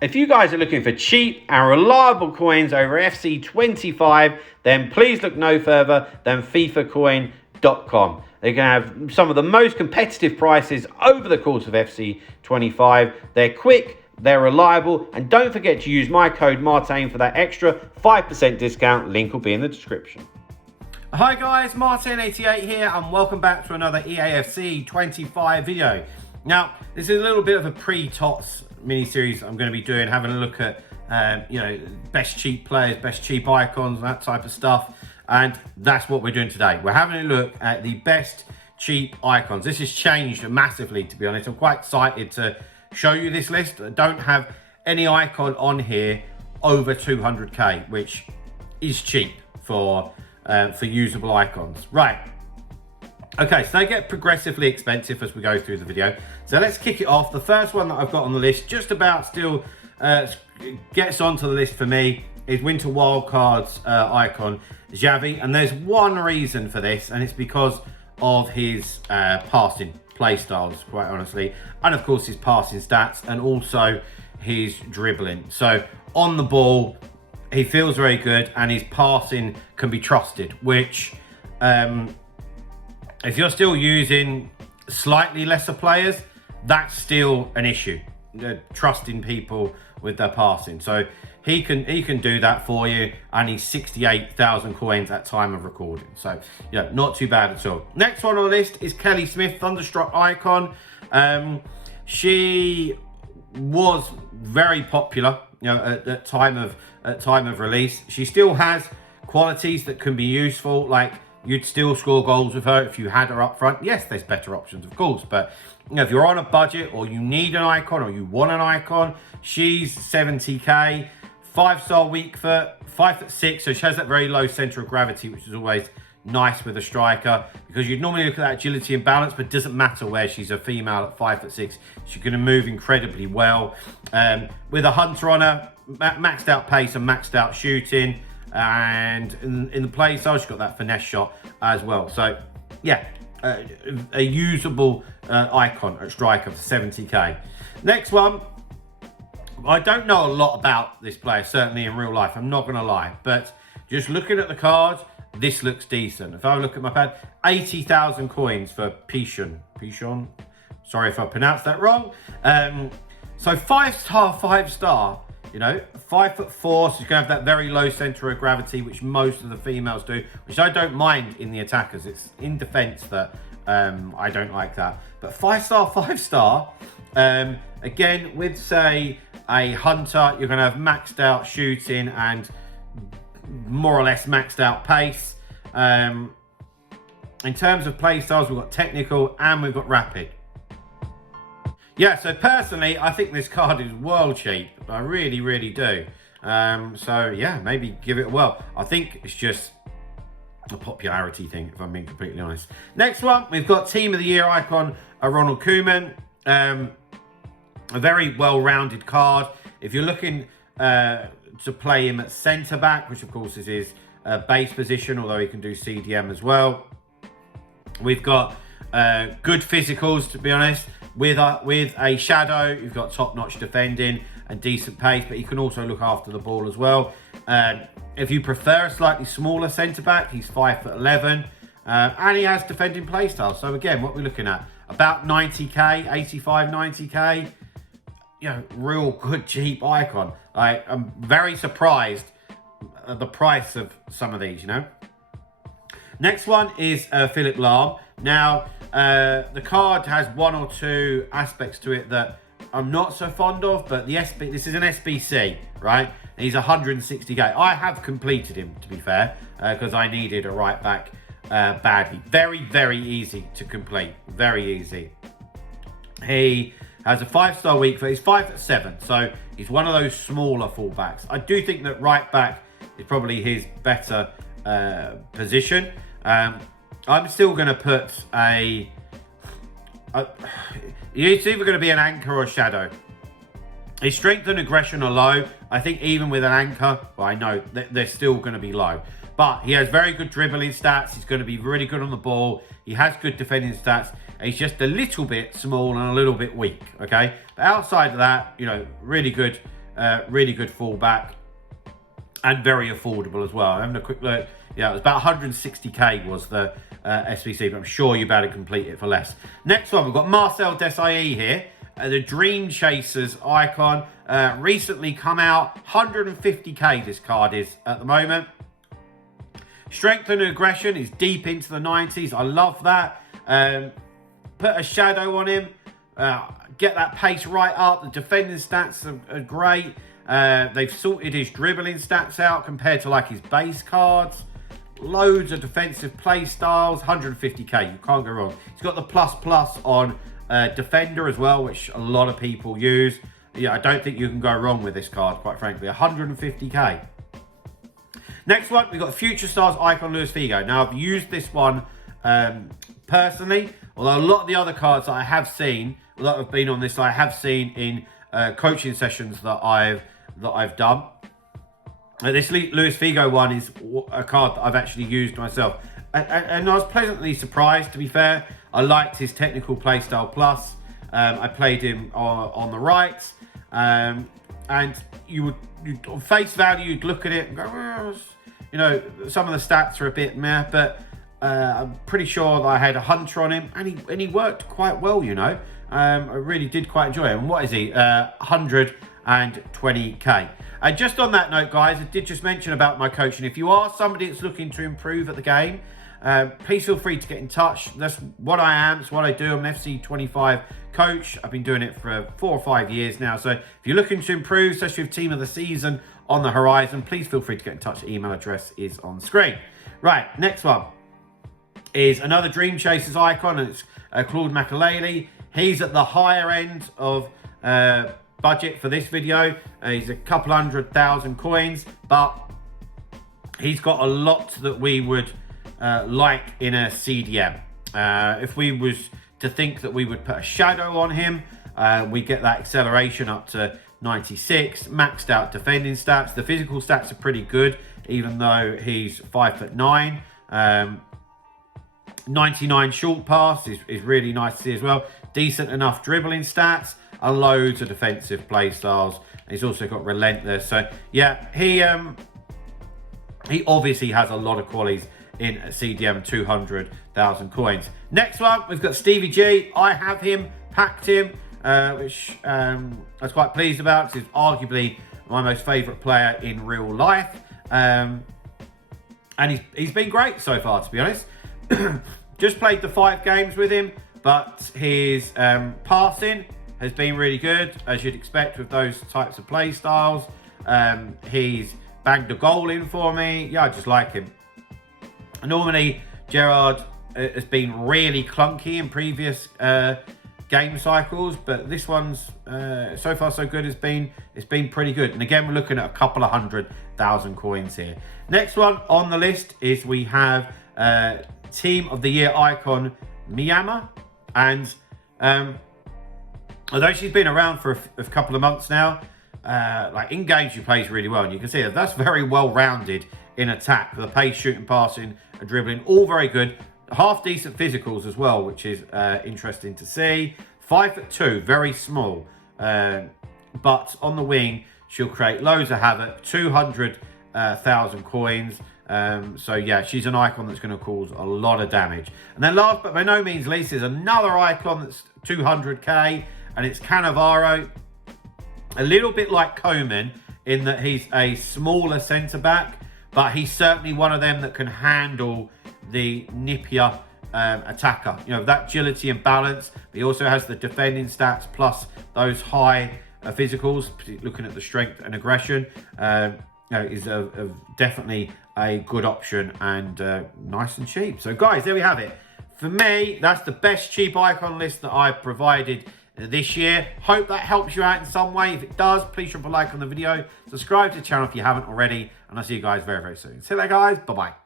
If you guys are looking for cheap and reliable coins over FC25, then please look no further than FIFAcoin.com. They can have some of the most competitive prices over the course of FC25. They're quick, they're reliable, and don't forget to use my code Martin for that extra 5% discount. Link will be in the description. Hi guys, Martin88 here, and welcome back to another Eafc 25 video. Now, this is a little bit of a pre-TOTS mini-series I'm going to be doing, having a look at, best cheap players, best cheap icons, that type of stuff. And that's what we're doing today. We're having a look at the best cheap icons. This has changed massively, to be honest. I'm quite excited to show you this list. I don't have any icon on here over 200k, which is cheap for usable icons. Right. Okay, so they get progressively expensive as we go through the video. So let's kick it off. The first one that I've got on the list, just about still gets onto the list for me, is Winter Wildcards icon, Xavi. And there's one reason for this, and it's because of his passing play styles, quite honestly. And of course, his passing stats, and also his dribbling. So on the ball, he feels very good, and his passing can be trusted, which... if you're still using slightly lesser players, that's still an issue. Trusting people with their passing. So he can do that for you, and he's 68,000 coins at time of recording. So yeah, not too bad at all. Next one on the list is Kelly Smith, Thunderstruck icon. She was very popular, at time of release. She still has qualities that can be useful, like you'd still score goals with her if you had her up front. Yes, there's better options, of course, but if you're on a budget or you need an icon or you want an icon, she's 70k, 5-star weak foot, 5'6", so she has that very low center of gravity, which is always nice with a striker, because you'd normally look at that agility and balance, but it doesn't matter where she's a female at 5'6", she's going to move incredibly well. With a hunter on her, maxed out pace and maxed out shooting. And in the play style, she's got that finesse shot as well. So yeah, a usable icon at striker for 70k. Next one, I don't know a lot about this player, certainly in real life, I'm not going to lie, but just looking at the cards, this looks decent. If I look at my pad, 80,000 coins for Pichon. Sorry if I pronounced that wrong. So 5-star, 5-star. 5'4", so she's going to have that very low center of gravity, which most of the females do, which I don't mind in the attackers. It's in defense that I don't like that. But 5-star, 5-star, again, with, say, a hunter, you're going to have maxed out shooting and more or less maxed out pace. In terms of play styles, we've got technical and we've got rapid. Yeah, so personally, I think this card is world cheap. I really, really do. So yeah, maybe give it a whirl. I think it's just a popularity thing, if I'm being completely honest. Next one, we've got Team of the Year icon, Ronald Koeman. A very well-rounded card. If you're looking to play him at centre-back, which of course is his base position, although he can do CDM as well. We've got good physicals, to be honest. With a shadow, you've got top-notch defending and decent pace, but he can also look after the ball as well. If you prefer a slightly smaller centre-back, he's 5'11", and he has defending playstyle. So again, what we're looking at, about 90k, 85, 90k, real good cheap icon. I'm very surprised at the price of some of these, Next one is Philip Lahm. Now, the card has one or two aspects to it that I'm not so fond of, but this is an SBC, right? And he's 160k. I have completed him, to be fair, because I needed a right back badly. Very, very easy to complete. Very easy. He has a 5-star weak foot. He's 5'7", so he's one of those smaller fullbacks. I do think that right back is probably his better position. I'm still going to put it's either going to be an anchor or a shadow. His strength and aggression are low. I think even with an anchor, well, I know they're still going to be low. But he has very good dribbling stats. He's going to be really good on the ball. He has good defending stats. He's just a little bit small and a little bit weak, okay? But outside of that, really good really good fullback, and very affordable as well. Having a quick look, yeah, it was about 160k was the SBC, but I'm sure you're about to complete it for less. Next one, we've got Marcel Desailly here, the Dream Chasers icon. Recently come out, 150k this card is at the moment. Strength and aggression is deep into the 90s. I love that. Put a shadow on him. Get that pace right up. The defending stats are great. They've sorted his dribbling stats out compared to like his base cards. Loads of defensive play styles. 150k. You can't go wrong. He's got the plus on defender as well, which a lot of people use. Yeah, I don't think you can go wrong with this card, quite frankly. 150k. Next one, we've got Future Stars icon Luis Figo. Now, I've used this one personally, although a lot of the other cards that I have seen, that have been on this, I have seen in coaching sessions that I've done. This Luis Figo one is a card that I've actually used myself. And I was pleasantly surprised, to be fair. I liked his technical playstyle plus. I played him on the right. And you'd on face value, you'd look at it and go, well, you know, some of the stats are a bit meh, but I'm pretty sure that I had a hunter on him, and he worked quite well, you know. I really did quite enjoy him. And what is he? 120k. And just on that note, guys, I did just mention about my coaching. If you are somebody that's looking to improve at the game, please feel free to get in touch. That's what I am. It's what I do. I'm an FC 25 coach. I've been doing it for 4 or 5 years now. So if you're looking to improve, especially with team of the season on the horizon, please feel free to get in touch. The email address is on screen. Right, next one is another Dream Chasers icon, and it's Claude Makelele. He's at the higher end of budget for this video. He's a couple 100,000 coins, but he's got a lot that we would like in a CDM. If we was to think that we would put a shadow on him, we get that acceleration up to 96, maxed out defending stats. The physical stats are pretty good, even though he's 5'9". 99 short pass is really nice to see as well. Decent enough dribbling stats and loads of defensive play styles. He's also got relentless. So yeah, he obviously has a lot of qualities in CDM 200,000 coins. Next one, we've got Stevie G. I have him, packed him, which I was quite pleased about because he's arguably my most favourite player in real life. And he's been great so far, to be honest. Just played the 5 games with him, but his passing has been really good, as you'd expect with those types of play styles. He's banged a goal in for me. Yeah, I just like him. Normally, Gerard has been really clunky in previous game cycles, but this one's so far so good. It's been pretty good. And again, we're looking at a couple of 100,000 coins here. Next one on the list is we have Team of the Year icon Miyama, and although she's been around for a couple of months now, like in games she plays really well, and you can see that's very well rounded in attack. The pace, shooting, passing, and dribbling, all very good. Half decent physicals as well, which is interesting to see. 5'2", very small, but on the wing she'll create loads of havoc. 200,000 coins. So yeah, she's an icon that's going to cause a lot of damage. And then last but by no means least is another icon that's 200k, and it's Cannavaro. A little bit like Coman in that he's a smaller centre back, but he's certainly one of them that can handle the nippier attacker. You know, that agility and balance, but he also has the defending stats plus those high physicals, looking at the strength and aggression. Is definitely a good option and nice and cheap. So guys, there we have it. For me, that's the best cheap icon list that I've provided this year. Hope that helps you out in some way. If it does, please drop a like on the video. Subscribe to the channel if you haven't already. And I'll see you guys very, very soon. See you later, guys. Bye-bye.